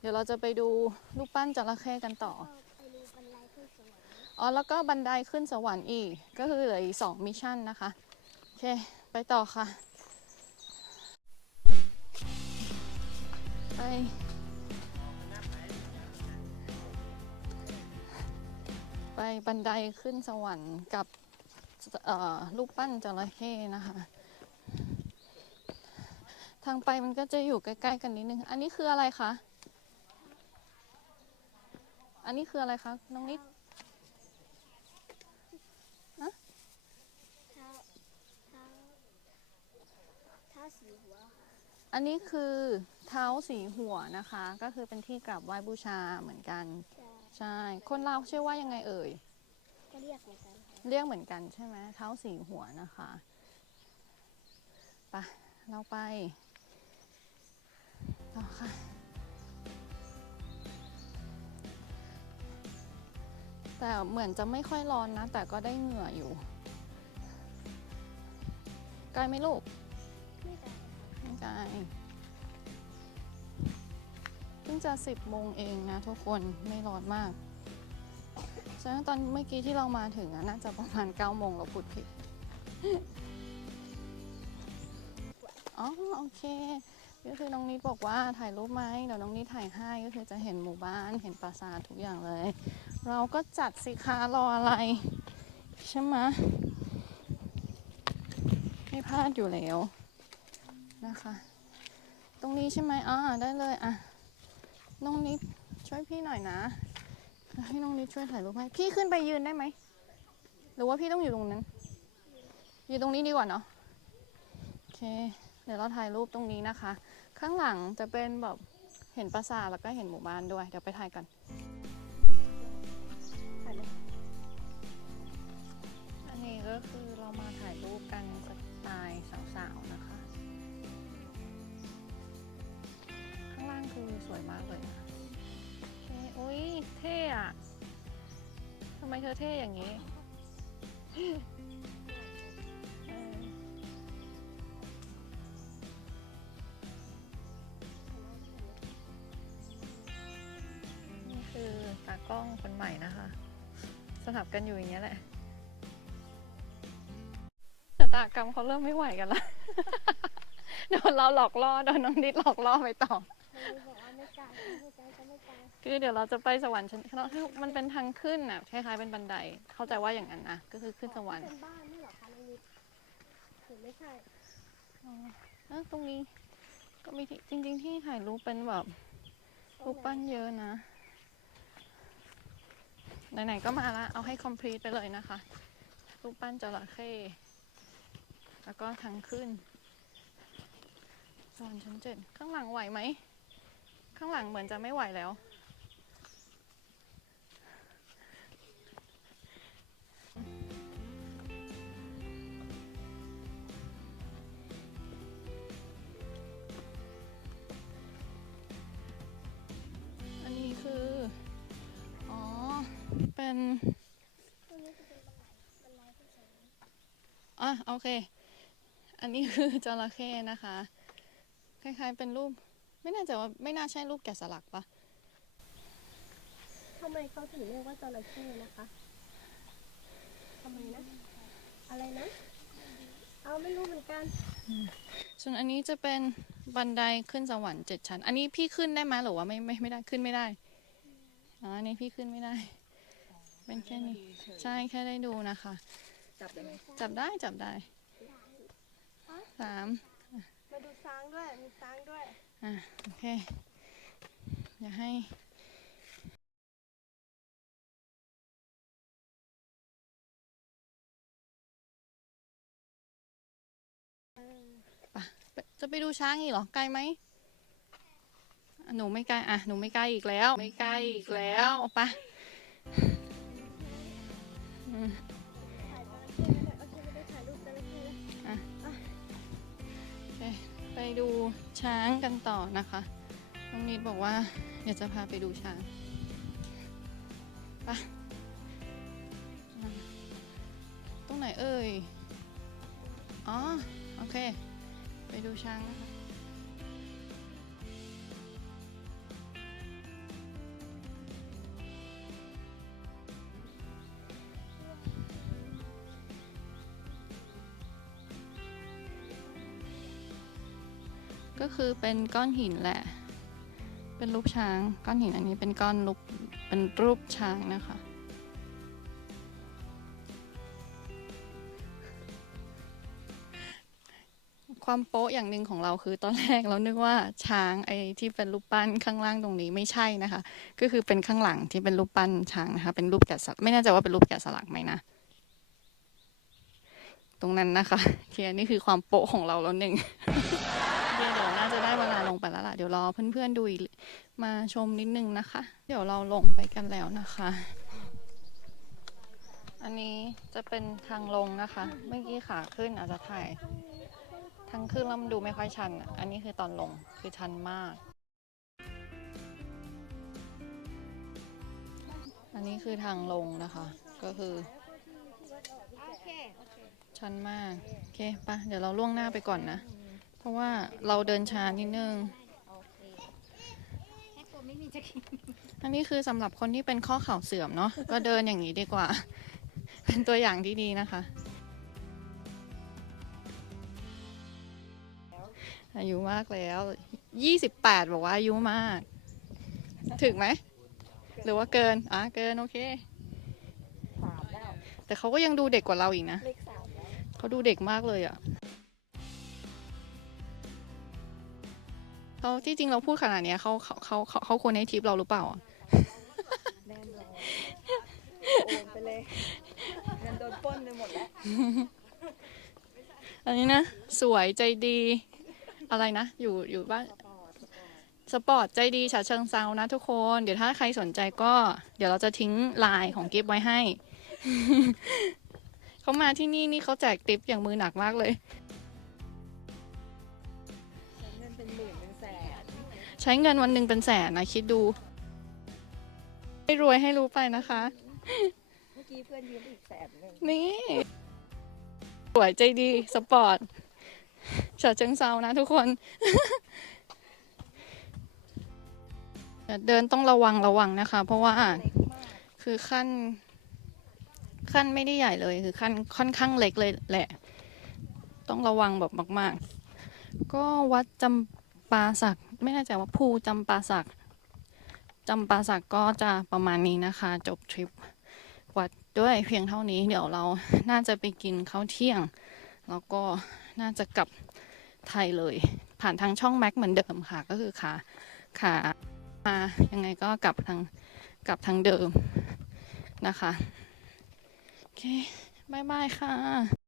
เดี๋ยวเราจะไปดูรูปปั้นจระเข้กันต่อ อ๋อ แล้วก็บันไดขึ้นสวรรค์อีก ก็คือเหลืออีกสองมิชชั่นนะคะ โอเค ไปต่อค่ะ ไปไปบันไดขึ้นสวรรค์กับรูปปั้นจระเข้นะคะ ทางไปมันก็จะอยู่ใกล้ ๆ กันนิดนึง อันนี้คืออะไรคะ อันนี้คืออะไรคะน้องนิดเท้าเท้าเท้าสีหัวค่ะอันนี้คือเท้าสีหัวนะคะ ก็คือเป็นที่กราบไหว้บูชาเหมือนกัน จะใช่ คนเราวชื่อว่ายังไงเอ่ย ก็เรียกเหมือนกันค่ะเรียกเหมือนกันใช่ไหมเท้าสีหัวนะคะไปะเราไปต่อค่ะ แต่เหมือนจะไม่ค่อยร้อนนะ แต่ก็ได้เหงื่ออยู่ไกลไหมลูกไม่ได้ไม่ไกลเพิ่งจะสิบโมงเองนะทุกคนไม่ร้อนมากฉะนั้นตอนเมื่อกี้ที่เรามาถึงน่าจะประมาณ9ก้าโมงเราพูดผิดอ๋อโอเค ก็คือน้องนิดบอกว่าถ่ายรูปไหมเดี๋ยวน้องนิดถ่ายให้ก็คือจะเห็นหมู่บ้านเห็นปราสาททุกอย่างเลย เราก็จัดสิคะรออะไร ใช่ไหมไม่พลาดอยู่แล้วนะคะ ตรงนี้ใช่ไหมอ่าได้เลยอะน้องนิดช่วยพี่หน่อยนะ ให้น้องนิดช่วยถ่ายรูปให้พี่ขึ้นไปยืนได้ไหมหรือว่าพี่ต้องอยู่ตรงนั้นอยู่ตรงนี้ดีกว่าเนาะโอเค เดี๋ยวเราถ่ายรูปตรงนี้นะคะ ข้างหลังจะเป็นแบบเห็นปราสาทแล้วก็เห็นหมู่บ้านด้วย เดี๋ยวไปถ่ายกันถ่ายเลยอันนี้ก็คือเรามาถ่ายรูปกันสไตล์สาวๆนะคะ ข้างล่างคือสวยมากเลยนะคะโอเคอุ้ยเท่อะทำไมเธอเท่อย่างนี้ กล้องคนใหม่นะคะ สลับกันอยู่อย่างเงี้ยแหละชะตากรรมเขาเริ่มไม่ไหวกันละโดนเราหลอกล่อโดนน้องนิดหลอกล่อไปต่อมันบอกว่าไม่กล้าไม่กล้าก็ไม่กล้าคือเดี๋ยวเราจะไปสวรรค์ชั้นมันเป็นทางขึ้นน่ะคล้ายๆเป็นบันได เข้าใจว่าอย่างนั้นนะก็คือขึ้นสวรรค์เป็นบ้านนี่เหรอคะน้องนิดหรือไม่ใช่เอ้าตรงนี้ก็มีที่จริง ๆ ที่ถ่ายรูปเป็นแบบรูปปั้นเยอะนะ ไหนๆก็มาละเอาให้คอม plete ไปเลยนะคะ รูปปั้นจระเข้แล้วก็ทางขึ้นโซนชั้นเจ็ดข้างหลังไหวไหม ข้างหลังเหมือนจะไม่ไหวแล้ว รค์อะโอเค อันนี้คือจระเข้นะคะ คล้ายๆเป็นรูป ไม่แน่ใจว่าไม่น่าใช่รูปแกะสลักปะทำไมเขาถึงเรียกว่าจระเข้นะคะทำไมนะ อะไรนะ เอาไม่รู้เหมือนกัน ส่วนอันนี้จะเป็นบันไดขึ้นสวรรค์เจ็ดชั้น อันนี้พี่ขึ้นได้ไหมหรือว่าไม่ไม่ไม่ได้ขึ้นไม่ได้ อ๋อ อันนี้พี่ขึ้นไม่ได้ เป็นแค่นี้ ใช่แค่ได้ดูนะคะ จับได้ไหมจับได้จับได้สามมาดูช้างด้วย มีช้างด้วย อะโอเคอย่าให้ไปจะไปดูช้างอีกเหรอ ไกลไหมอะหนูไม่ไกล อะ หนูไม่ไกลอีกแล้ว ไม่ไกลอีกแล้ว ไป ช้างกันต่อนะคะน้องนิดบอกว่าเดี๋ยวจะพาไปดูช้างไปะตรงไหนเอ่ย อ๋อ โอเค ไปดูช้างนะคะ ก็คือเป็นก้อนหินแหละ เป็นรูปช้าง ก้อนหินอันนี้เป็นก้อนรูปเป็นรูปช้างนะคะความโป๊ะอย่างหนึ่งของเราคือตอนแรกเรานึกว่าช้างไอ้ที่เป็นรูปปั้นข้างล่างตรงนี้ไม่ใช่นะคะ ก็คือเป็นข้างหลังที่เป็นรูปปั้นช้างนะคะ เป็นรูปแกะสลักไม่แน่ใจว่าเป็นรูปแกะสลักไหมนะ ตรงนั้นนะคะเทียนี่คือความโป๊ะของเราแล้วหนึ่ง ลาลงไปแล้วล่ะ เดี๋ยวรอเพื่อนๆดูอีกมาชมนิดนึงนะคะ เดี๋ยวเราลงไปกันแล้วนะคะ อันนี้จะเป็นทางลงนะคะ เมื่อกี้ขาขึ้นอาจจะถ่ายทางขึ้นแล้วมันดูไม่ค่อยชันอะอันนี้คือตอนลงคือชันมาก อันนี้คือทางลงนะคะ ก็คือโอเคโอเคชันมาก โอเคปะเดี๋ยวเราล่วงหน้าไปก่อนนะ เพราะว่าเราเดินช้านิดนึง โอเคแค่ตัวไม่มีจะกินอันนี้คือสำหรับคนที่เป็นข้อเข่าเสื่อมเนาะ ก็เดินอย่างนี้ดีกว่า เป็นตัวอย่างที่ดีนะคะ อายุมากแล้วยี่สิบแปดบอกว่าอายุมาก ถึงไหม หรือว่าเกิน อะ เกิน โอเค สามแล้วแต่เขาก็ยังดูเด็กกว่าเราอีกนะ เลขสามแล้วเขาดูเด็กมากเลยอะ่ะ เขาที่จริงเราพูดขนาดเนี้ยเขาเขาเขาเขาเขาควรให้ทิปเราหรือเปล่าอะแน่นอนโอนไปเลยเงินโดนปล้นไปหมดแล้ว อันนี้นะ สวยใจดี อะไรนะ อยู่อยู่บ้าน สปอร์ตใจดีฉะเชิงเซานะทุกคน เดี๋ยวถ้าใครสนใจก็ เดี๋ยวเราจะทิ้งไลน์ของกิฟไว้ให้ เขามาที่นี่นี่เขาแจกติปอย่างมือหนักมากเลย ใช้เงินวันหนึ่งเป็นแสนนะคิดดู ให้รวยให้รู้ไปนะคะ เมื่อกี้เพื่อนยืมอีกแสนหนึ่งนี่ สวยใจดี สปอร์ตฉะเชิงเซานะทุกคน เดินต้องระวังระวังนะคะ เพราะว่าเล็กมากคือขั้น ขั้นไม่ได้ใหญ่เลย คือขั้นค่อนข้างเล็กเลยแหละ ต้องระวังแบบมาก ๆ ก็วัดจำปาสัก ไม่แน่ใจว่าภูจำปาสักจำปาสักก็จะประมาณนี้นะคะ จบทริปวัดด้วยเพียงเท่านี้เดี๋ยวเราน่าจะไปกินข้าวเที่ยง แล้วก็น่าจะกลับไทยเลย ผ่านทางช่องแม็กเหมือนเดิมค่ะ ก็คือขาขามายังไงก็กลับทางกลับทางเดิมนะคะ โอเคบายบายค่ะ